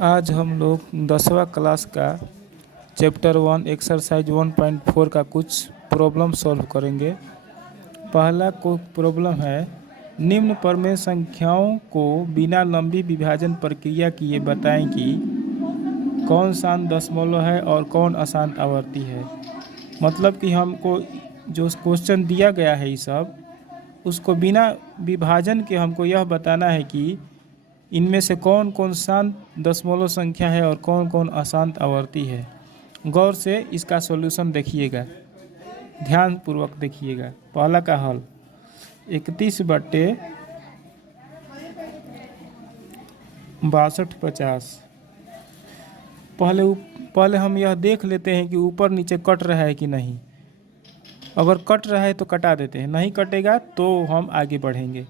आज हम लोग 10वां क्लास का चैप्टर 1 एक्सरसाइज 1.4 का कुछ प्रॉब्लम सॉल्व करेंगे। पहला को प्रॉब्लम है, निम्न पर में संख्याओं को बिना लंबी विभाजन प्रक्रिया किए बताएं कि कौन शांत दशमलव है और कौन अशांत आवर्ती है। मतलब कि हमको जो क्वेश्चन दिया गया है ये सब, उसको बिना विभाजन के हमको यह बताना है कि इनमें से कौन कौन शांत दशमलव संख्या है और कौन कौन अशांत आवर्ती है। गौर से इसका सॉल्यूशन देखिएगा, ध्यान पूर्वक देखिएगा। पहला का हल 31/6250। पहले हम यह देख लेते हैं कि ऊपर नीचे कट रहा है कि नहीं। अगर कट रहा है तो कटा देते हैं, नहीं कटेगा तो हम आगे बढ़ेंगे।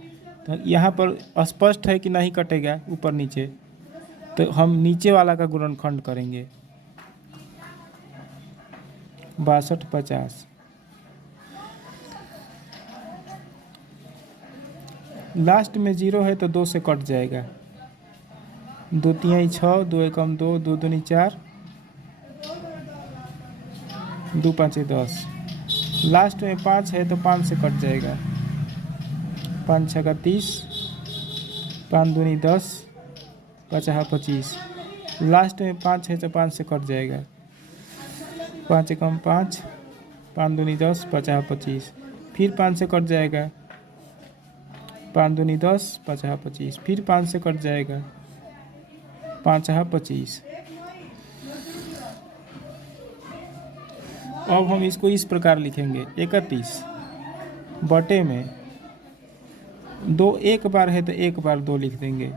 तो यहाँ पर स्पष्ट है कि नहीं कटेगा ऊपर नीचे, तो हम नीचे वाला का गुणनखंड करेंगे 6250। लास्ट में 0 है तो 2 से कट जाएगा। 2 तिहाई 6, 2 एकम 2, 2 दूनी 4, 2 पाँचे 10। लास्ट में 5 है तो 5 से कट जाएगा। 5 छक्का 30, 5 दूनी 10, 5 25। लास्ट में 5 है तो 5 से कट जाएगा। 5 एकम 5, 5 दूनी 10, 5 25। फिर 5 से कट जाएगा। 5 दूनी 10, 5 25। फिर 5 से कट जाएगा। 5 25। अब हम इसको इस प्रकार लिखेंगे, 31 बटे में 2 एक बार है तो एक बार 2 लिख देंगे।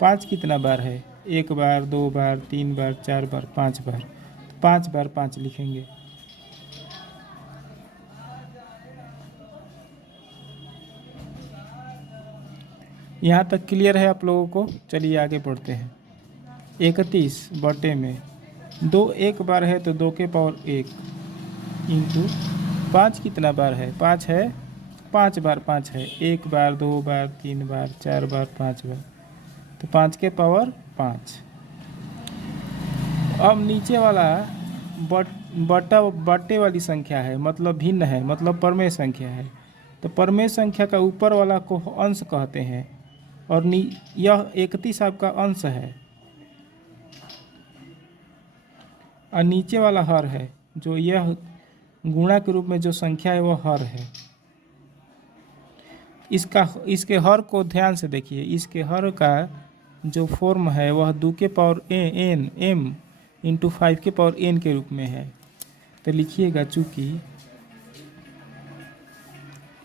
5 कितना बार है? 1 बार, 2 बार, 3 बार, 4 बार, 5 बार, तो 5 बार 5 लिखेंगे। यहाँ तक क्लियर है आप लोगों को? चलिए आगे बढ़ते हैं। 31 बटे में 2 एक बार है तो 2 के पावर 1 इंटू 5 कितना बार है? 5 है, 5 बार 5 है। 1 बार, 2 बार, 3 बार, 4 बार, 5 बार, तो 5 के पावर 5। अब नीचे वाला बटे वाली संख्या है, मतलब भिन्न है, मतलब परमेय संख्या है। तो परमेय संख्या का ऊपर वाला को अंश कहते हैं और यह 31 आपका अंश है और नीचे वाला हर है। जो यह गुणा के रूप में जो संख्या है वह हर है। इसके हर को ध्यान से देखिए। इसके हर का जो फॉर्म है वह 2 के पावर n m इंटू 5 के पावर n के रूप में है। तो लिखिएगा, चूँकि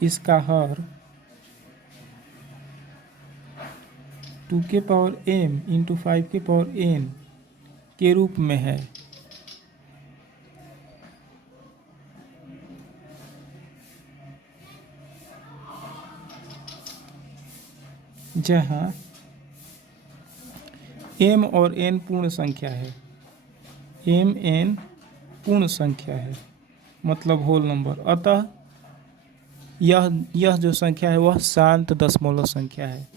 इसका हर 2 के पावर m इंटू 5 के पावर n के रूप में है, जहाँ m और n पूर्ण संख्या है। m n पूर्ण संख्या है, मतलब होल नंबर। अतः यह जो संख्या है वह शांत दशमलव संख्या है।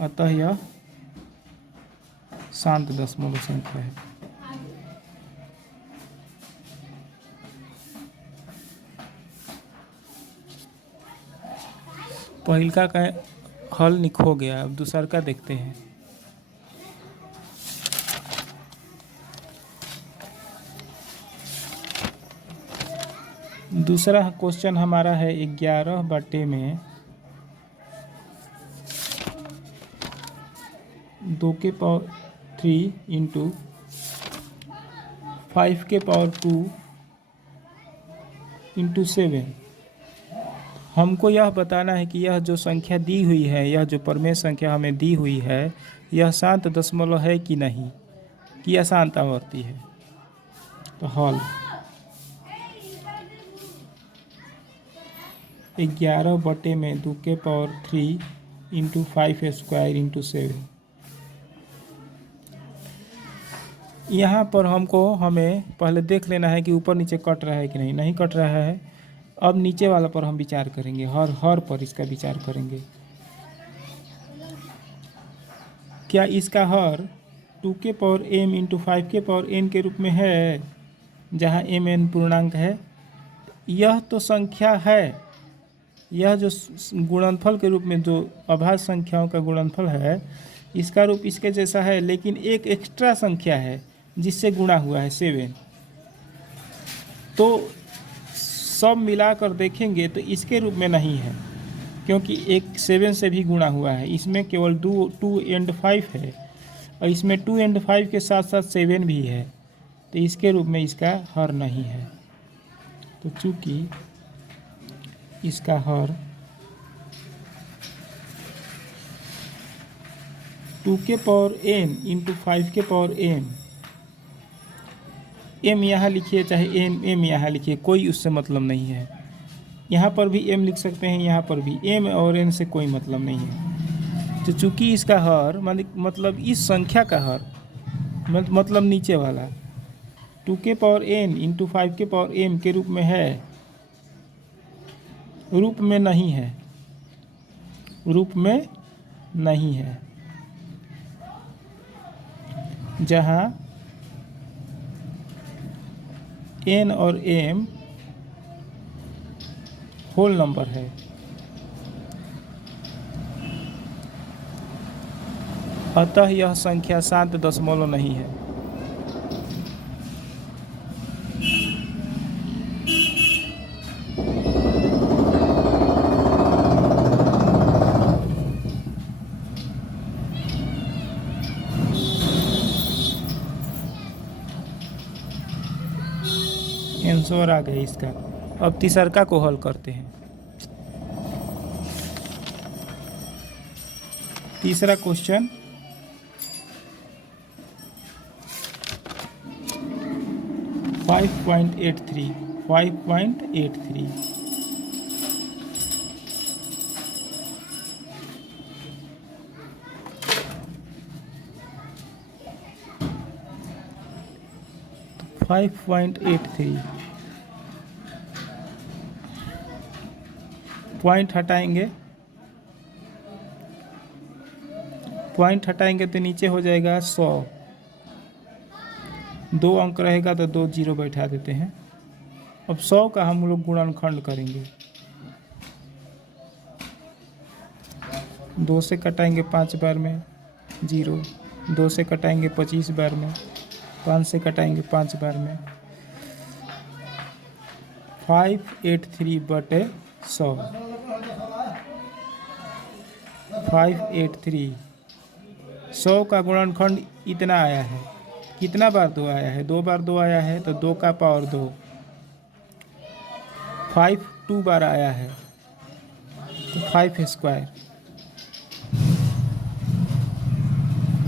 अतः यह शांत दशमलव संख्या है। पहिलका का हल हो गया। अब दूसरा का देखते हैं। दूसरा क्वेश्चन हमारा है 11 बटे में 2 के पावर 3 इंटू 5 के पावर 2 इंटू 7। हमको यह बताना है कि यह जो संख्या दी हुई है, यह जो परमेय संख्या हमें दी हुई है, यह शांत दशमलव है कि नहीं, कि अशांत आवर्ती है। तो हल 11 बटे में 2 के पावर 3 इंटू 5 स्क्वायर इंटू 7। यहाँ पर हमें पहले देख लेना है कि ऊपर नीचे कट रहा है कि नहीं। नहीं कट रहा है। अब नीचे वाला पर हम विचार करेंगे, हर पर इसका विचार करेंगे। क्या इसका हर 2 के पावर m इंटू 5 के पावर n के रूप में है, जहाँ m n पूर्णांक है। यह तो संख्या है, यह जो गुणनफल के रूप में जो अभाज्य संख्याओं का गुणनफल है, इसका रूप इसके जैसा है, लेकिन एक एक्स्ट्रा संख्या है जिससे गुणा हुआ है 7। तो सब मिलाकर देखेंगे तो इसके रूप में नहीं है, क्योंकि एक 7 से भी गुणा हुआ है। इसमें केवल 2 एंड 5 है, और इसमें 2 एंड 5 के साथ साथ 7 भी है, तो इसके रूप में इसका हर नहीं है। तो चूँकि इसका हर 2 के पावर n इंटू 5 के पावर m यहाँ लिखिए चाहे m यहाँ लिखिए, कोई उससे मतलब नहीं है। यहाँ पर भी m लिख सकते हैं, यहाँ पर भी m और n से कोई मतलब नहीं है। तो चूँकि इसका हर मतलब इस संख्या का हर मतलब नीचे वाला 2 के पावर n इंटू 5 के पावर m के रूप में है, रूप में नहीं है, रूप में नहीं है, जहाँ n और m होल नंबर है। अतः यह संख्या शांत दशमलव नहीं है। आंसर आ गया इसका। अब तीसरका को हल करते हैं। तीसरा क्वेश्चन, फाइव 5.83 5.83 पॉइंट हटाएंगे तो नीचे हो जाएगा 100। 2 अंक रहेगा तो 2 जीरो बैठा देते हैं। अब 100 का हम लोग गुणनखंड करेंगे। 2 से कटाएंगे 5 बार में 0, 2 से कटाएंगे 25 बार में, 5 से कटाएंगे 5 बार में। 583/100 583 100 का गुणनखंड इतना आया है। कितना बार 2 आया है? 2 बार 2 आया है, तो 2 का पावर 2। 5 2 बार आया है तो 5 स्क्वायर।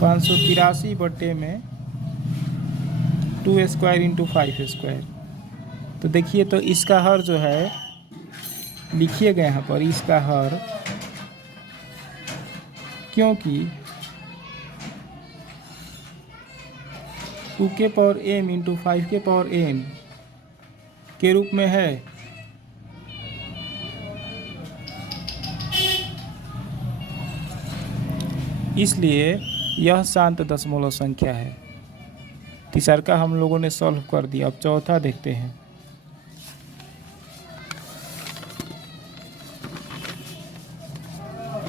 583 बटे में 2 स्क्वायर इंटू 5 स्क्वायर। तो देखिए, तो इसका हर जो है लिखिएगा यहाँ पर, इसका हर, क्योंकि 2 के पावर m इंटू 5 के पावर n के रूप में है, इसलिए यह शांत दशमलव संख्या है। तीसरा हम लोगों ने सॉल्व कर दिया। अब चौथा देखते हैं।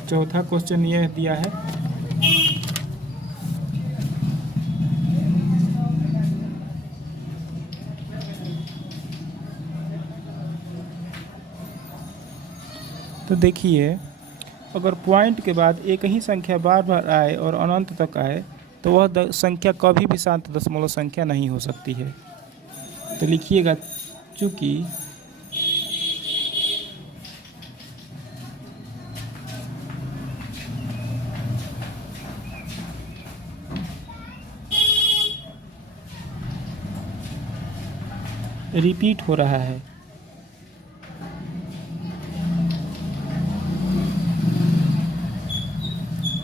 चौथा क्वेश्चन यह दिया है, तो देखिए, अगर पॉइंट के बाद एक ही संख्या बार बार आए और अनंत तक आए तो वह संख्या कभी भी शांत दशमलव संख्या नहीं हो सकती है। तो लिखिएगा, चूँकि रिपीट हो रहा है,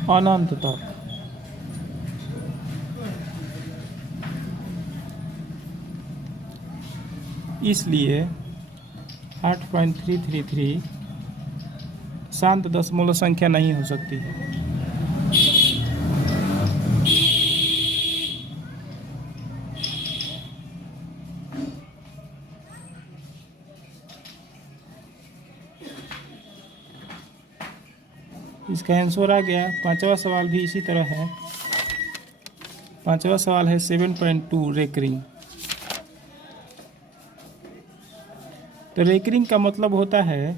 अनंत तक, इसलिए 8.333 शांत दशमलव संख्या नहीं हो सकती है। इसका आंसर आ गया। पांचवा सवाल भी इसी तरह है। पांचवा सवाल है 7.2 रेकरिंग। तो रेकरिंग का मतलब होता है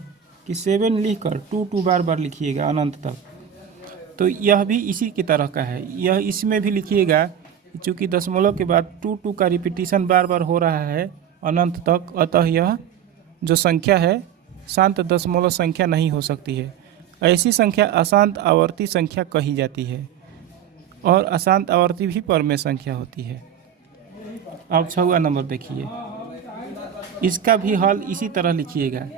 कि 7 लिखकर 2 बार बार लिखिएगा अनंत तक। तो यह भी इसी की तरह का है। यह इसमें भी लिखिएगा, चूँकि दशमलव के बाद 2 का रिपीटिशन बार बार हो रहा है अनंत तक, अतः यह जो संख्या है शांत दशमलव संख्या नहीं हो सकती है। ऐसी संख्या अशांत आवर्ती संख्या कही जाती है, और अशांत आवर्ती भी परमेय संख्या होती है। अब 6वां नंबर देखिए, इसका भी हल इसी तरह लिखिएगा।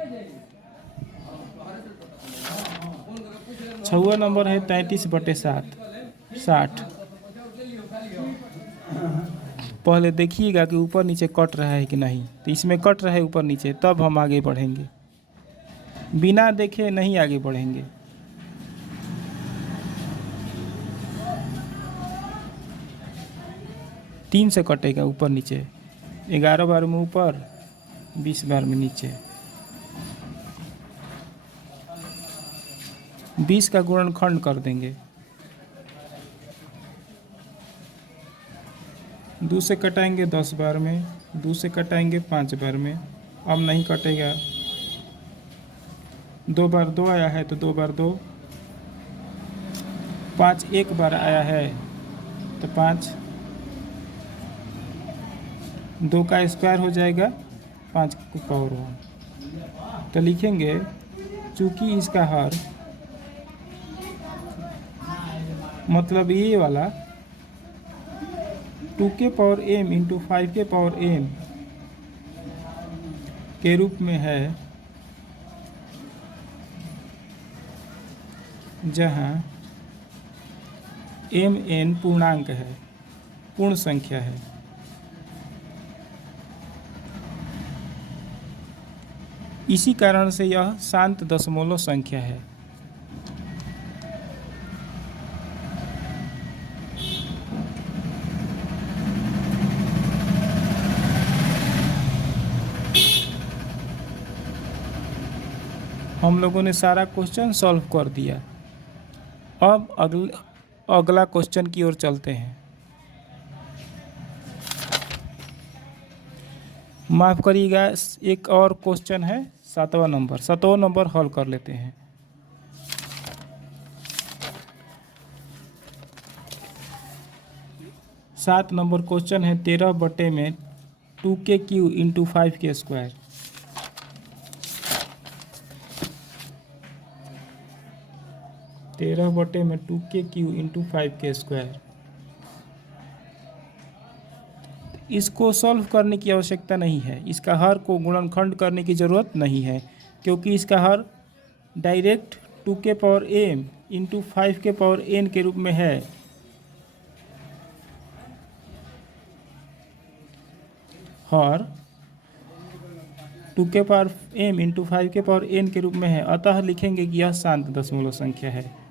6वां नंबर है 33/7 60। पहले देखिएगा कि ऊपर नीचे कट रहा है कि नहीं। तो इसमें कट रहा है ऊपर नीचे, तब हम आगे बढ़ेंगे, बिना देखे नहीं आगे बढ़ेंगे। तीन से कटेगा ऊपर नीचे, 11 बार में ऊपर, 20 बार में नीचे। 20 का गुणनखंड कर देंगे। 2 से कटाएंगे 10 बार में, 2 से कटाएंगे 5 बार में। अब नहीं कटेगा। 2 बार 2 आया है तो 2 बार 2। 5 एक बार आया है तो 5। 2 का स्क्वायर हो जाएगा 5 की पावर 1। तो लिखेंगे, चूँकि इसका हर मतलब ये वाला 2 के पावर m इंटू 5 के पावर m के रूप में है, जहाँ mn पूर्णांक है, पूर्ण संख्या है। इसी कारण से यह शांत दशमलव संख्या है। हम लोगों ने सारा क्वेश्चन सॉल्व कर दिया। अब अगला क्वेश्चन की ओर चलते हैं। माफ़ करिएगा, एक और क्वेश्चन है 7वां नंबर। 7वां नंबर हल कर लेते हैं। सात नंबर क्वेश्चन है 13/2 इंटू 5 के स्क्वायर। तेरह बटे में 2 इंटू 5 के स्क्वायर। इसको सॉल्व करने की आवश्यकता नहीं है, इसका हर को गुणनखंड करने की ज़रूरत नहीं है, क्योंकि इसका हर डायरेक्ट 2 के पावर m इंटू 5 के पावर n के रूप में है। हर 2 के पावर m इंटू 5 के पावर n के रूप में है, अतः लिखेंगे कि यह शांत दशमलव संख्या है।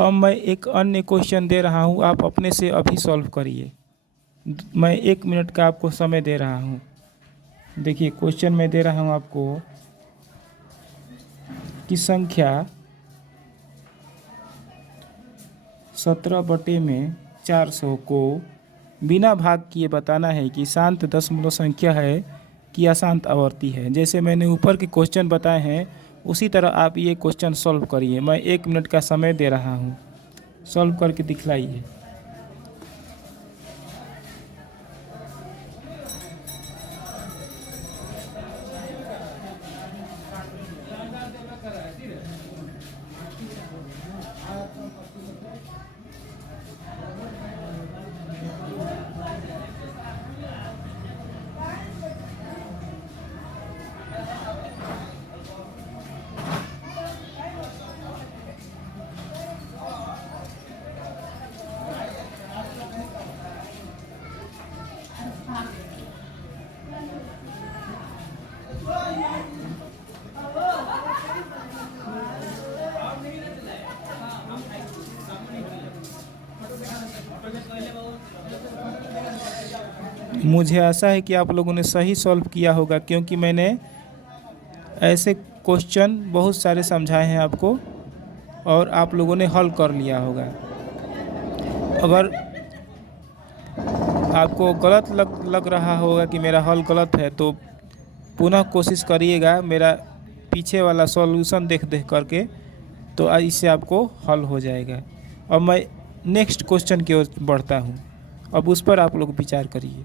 अब मैं एक अन्य क्वेश्चन दे रहा हूँ, आप अपने से अभी सॉल्व करिए। मैं 1 मिनट का आपको समय दे रहा हूँ। देखिए क्वेश्चन मैं दे रहा हूँ आपको कि संख्या 17/400 को बिना भाग किए बताना है कि शांत दशमलव संख्या है कि अशांत आवर्ती है। जैसे मैंने ऊपर के क्वेश्चन बताए हैं उसी तरह आप ये क्वेश्चन सॉल्व करिए। मैं 1 मिनट का समय दे रहा हूँ, सॉल्व करके दिखलाइए। मुझे आशा है कि आप लोगों ने सही सॉल्व किया होगा, क्योंकि मैंने ऐसे क्वेश्चन बहुत सारे समझाए हैं आपको और आप लोगों ने हल कर लिया होगा। अगर आपको गलत लग रहा होगा कि मेरा हल गलत है तो पुनः कोशिश करिएगा मेरा पीछे वाला सॉल्यूशन देख करके, तो इससे आपको हल हो जाएगा। अब मैं नेक्स्ट क्वेश्चन की ओर बढ़ता हूँ, अब उस पर आप लोग विचार करिए।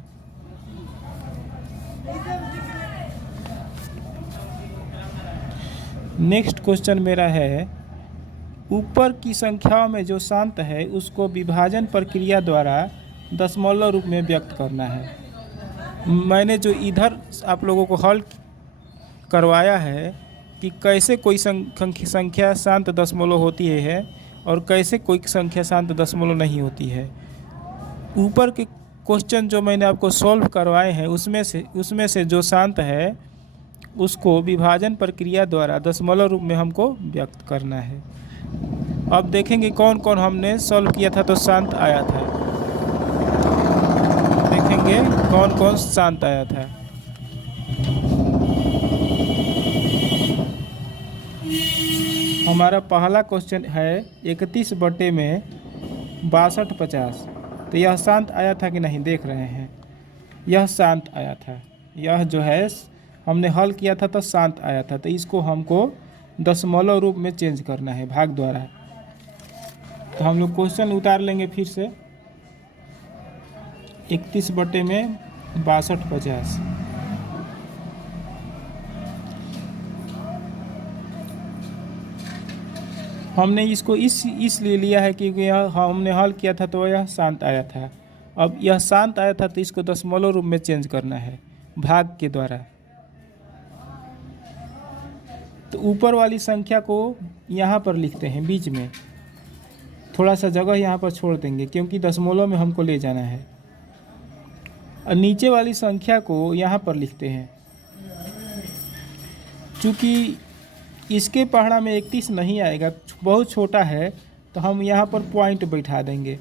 नेक्स्ट क्वेश्चन मेरा है, ऊपर की संख्याओं में जो शांत है उसको विभाजन प्रक्रिया द्वारा दशमलव रूप में व्यक्त करना है। मैंने जो इधर आप लोगों को हल करवाया है कि कैसे कोई संख्या शांत दशमलव होती है और कैसे कोई संख्या शांत दशमलव नहीं होती है। ऊपर के क्वेश्चन जो मैंने आपको सॉल्व करवाए हैं उसमें से जो शांत है उसको विभाजन प्रक्रिया द्वारा दशमलव रूप में हमको व्यक्त करना है। अब देखेंगे कौन कौन हमने सॉल्व किया था तो शांत आया था। देखेंगे कौन कौन शांत आया था। हमारा पहला क्वेश्चन है 31 बटे में 62/50। तो यह शांत आया था कि नहीं, देख रहे हैं, यह शांत आया था। यह जो है हमने हल किया था तो शांत आया था, तो इसको हमको दशमलव रूप में चेंज करना है भाग द्वारा। तो हम लोग क्वेश्चन उतार लेंगे फिर से। 31 बटे में 62/50। हमने इसको इसलिए लिया है क्योंकि यह हमने हल किया था तो यह शांत आया था। अब यह शांत आया था तो इसको दशमलव रूप में चेंज करना है भाग के द्वारा। तो ऊपर वाली संख्या को यहाँ पर लिखते हैं बीच में, थोड़ा सा जगह यहाँ पर छोड़ देंगे क्योंकि दशमलव में हमको ले जाना है। और नीचे वाली संख्या को यहाँ पर लिखते हैं। चूँकि इसके पहाड़ा में 31 नहीं आएगा, बहुत छोटा है, तो हम यहाँ पर पॉइंट बैठा देंगे।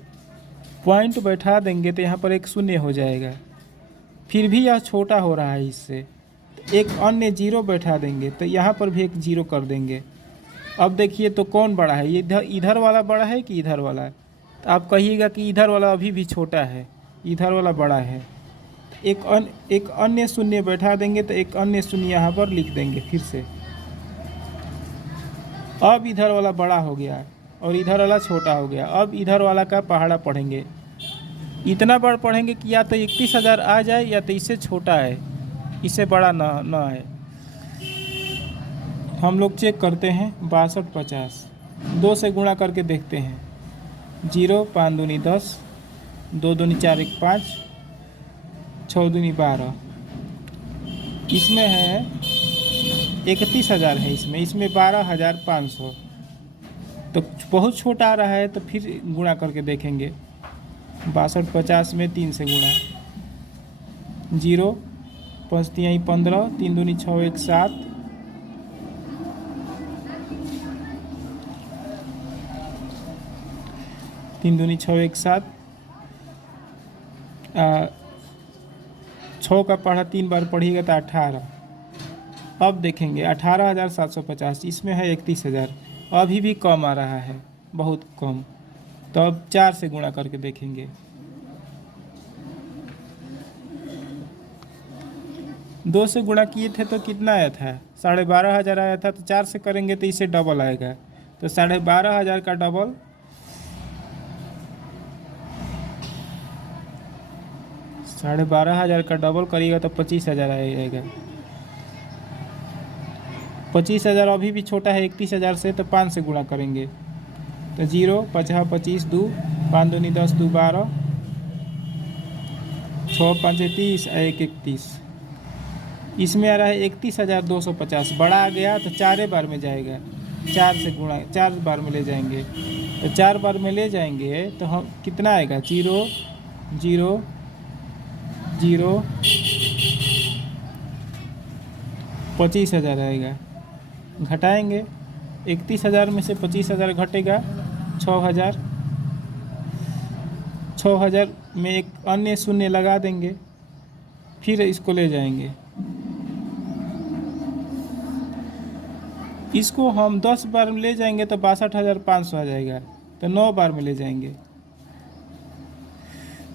पॉइंट बैठा देंगे तो यहाँ पर एक शून्य हो जाएगा। फिर भी यह छोटा हो रहा है इससे, एक अन्य जीरो बैठा देंगे तो यहाँ पर भी एक जीरो कर देंगे। अब देखिए तो कौन बड़ा है, ये इधर वाला बड़ा है कि इधर वाला? तो आप कहिएगा कि इधर वाला अभी भी छोटा है, इधर वाला बड़ा है। एक अन्य शून्य बैठा देंगे तो एक अन्य शून्य यहाँ पर लिख देंगे फिर से। अब इधर वाला बड़ा हो गया और इधर वाला छोटा हो गया। अब इधर वाला का पहाड़ा पढ़ेंगे, इतना बार पढ़ेंगे कि या तो 31,000 आ जाए या तो इससे छोटा है, इससे बड़ा ना आए। हम लोग चेक करते हैं 62/50, 2 से गुणा करके देखते हैं। 0 5 दूनी 10, 2 दूनी 4 1 5, 6 दूनी 12। इसमें है 31,000 है, इसमें 12,500। तो बहुत छोटा आ रहा है, तो फिर गुणा करके देखेंगे। 62/50 में 3 से गुणा। 0 5 3 15, 3 दूनी 6 1 7, 3 दूनी 6 1 7। 6 का पढ़ा 3 बार पढ़िएगा तो 18। अब देखेंगे 18,750, इसमें है 31,000, अभी भी कम आ रहा है, बहुत कम। तो अब 4 से गुणा करके देखेंगे। 2 से गुणा किए थे तो कितना आया था? 12,500 आया था। तो 4 से करेंगे तो इससे डबल आएगा, तो 12,500 का डबल 12,500 का डबल करिएगा तो 25,000 आएगा। 25,000 अभी भी छोटा है 31,000 से, तो 5 से गुणा करेंगे। तो 0 5 25, 2 5 दूनी 10, 2 12, 6 5 30, 1 31। इसमें आ रहा है 31,250, बड़ा आ गया तो 4 बार में जाएगा। 4 से गुणा 4 बार में ले जाएंगे, तो 4 बार में ले जाएंगे तो हम कितना आएगा? 0 0 0, 25,000 आएगा। घटाएंगे, 31,000 में से 25,000 घटेगा 6,000। 6,000 में एक अन्य शून्य लगा देंगे फिर इसको ले जाएंगे। इसको हम 10 बार में ले जाएंगे तो 62,500 आ जाएगा। तो 9 बार में ले जाएंगे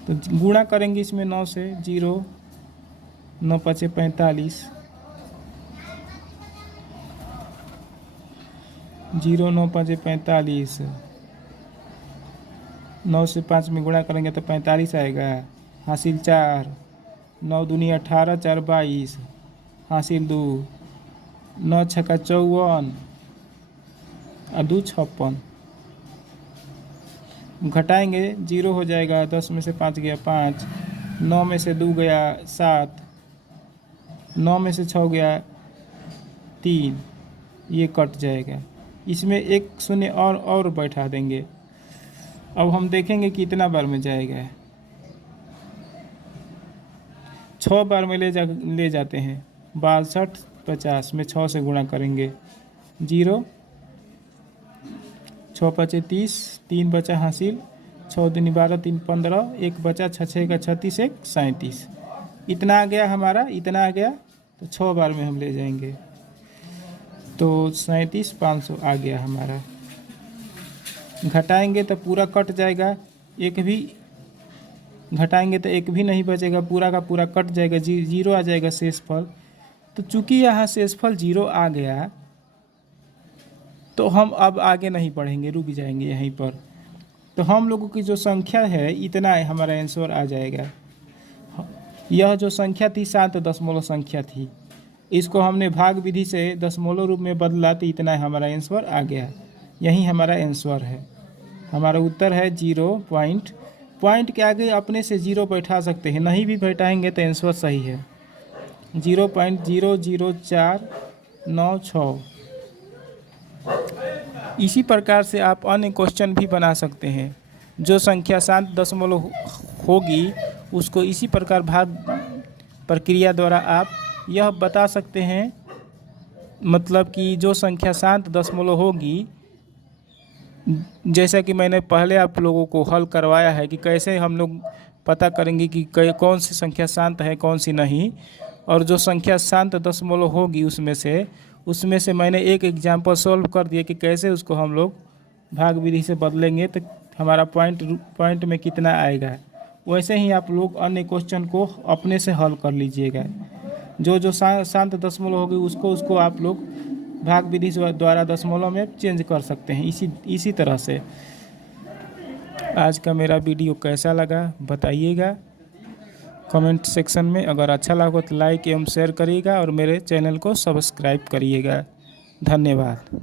तो गुणा करेंगे इसमें 9 से। 0 9 5 45, 0 9 5 45, 9 से 5 में गुणा करेंगे तो 45 आएगा। हासिल 4, 9 दूनी 18, 4 22, हासिल 2, 9 छक्का 54 और 2 56। घटाएंगे 0 हो जाएगा। 10 में से 5 गया 5, 9 में से 2 गया 7, 9 में से 6 गया 3, ये कट जाएगा। इसमें एक शून्य और बैठा देंगे। अब हम देखेंगे कितना बार में जाएगा। 6 बार में ले जाते हैं। 62 50 में 6 से गुणा करेंगे। 0 6 5 30, 3 बचा हासिल, 6 दूनी 12, 3 15, 1 बचा 6 6 का 36, 1 37। इतना आ गया हमारा, इतना आ गया। तो 6 बार में हम ले जाएंगे तो 37,500 आ गया हमारा। घटाएंगे तो पूरा कट जाएगा, एक भी घटाएंगे तो एक भी नहीं बचेगा, पूरा का पूरा कट जाएगा। 0 आ जाएगा शेषफल। तो चूंकि यहाँ शेषफल 0 आ गया तो हम अब आगे नहीं बढ़ेंगे, रुक जाएंगे यहीं पर। तो हम लोगों की जो संख्या है इतना हमारा आंसर आ जाएगा। यह जो संख्या थी 7 दशमलव संख्या थी, इसको हमने भाग विधि से दशमलव रूप में बदला तो इतना हमारा आंसर आ गया। यही हमारा आंसर है। हमारा उत्तर है 0 पॉइंट के आगे अपने से 0 बैठा सकते हैं, नहीं भी बैठाएंगे तो आंसर सही है। 0.00496। इसी प्रकार से आप अन्य क्वेश्चन भी बना सकते हैं। जो संख्या 7 दशमलव होगी उसको इसी प्रकार भाग प्रक्रिया द्वारा आप यह बता सकते हैं। मतलब कि जो संख्या 7 दशमलव होगी, जैसा कि मैंने पहले आप लोगों को हल करवाया है कि कैसे हम लोग पता करेंगे कि कौन सी संख्या शांत है कौन सी नहीं। और जो संख्या शांत दशमलव होगी उसमें से मैंने एक एग्जाम्पल सॉल्व कर दिया कि कैसे उसको हम लोग भाग विधि से बदलेंगे तो हमारा पॉइंट में कितना आएगा। वैसे ही आप लोग अन्य क्वेश्चन को अपने से हल कर लीजिएगा। जो शांत दशमलव होगी उसको आप लोग भाग विधि द्वारा दशमलव में चेंज कर सकते हैं। इसी तरह से आज का मेरा वीडियो कैसा लगा बताइएगा कमेंट सेक्शन में। अगर अच्छा लगा तो लाइक एवं शेयर करिएगा और मेरे चैनल को सब्सक्राइब करिएगा। धन्यवाद।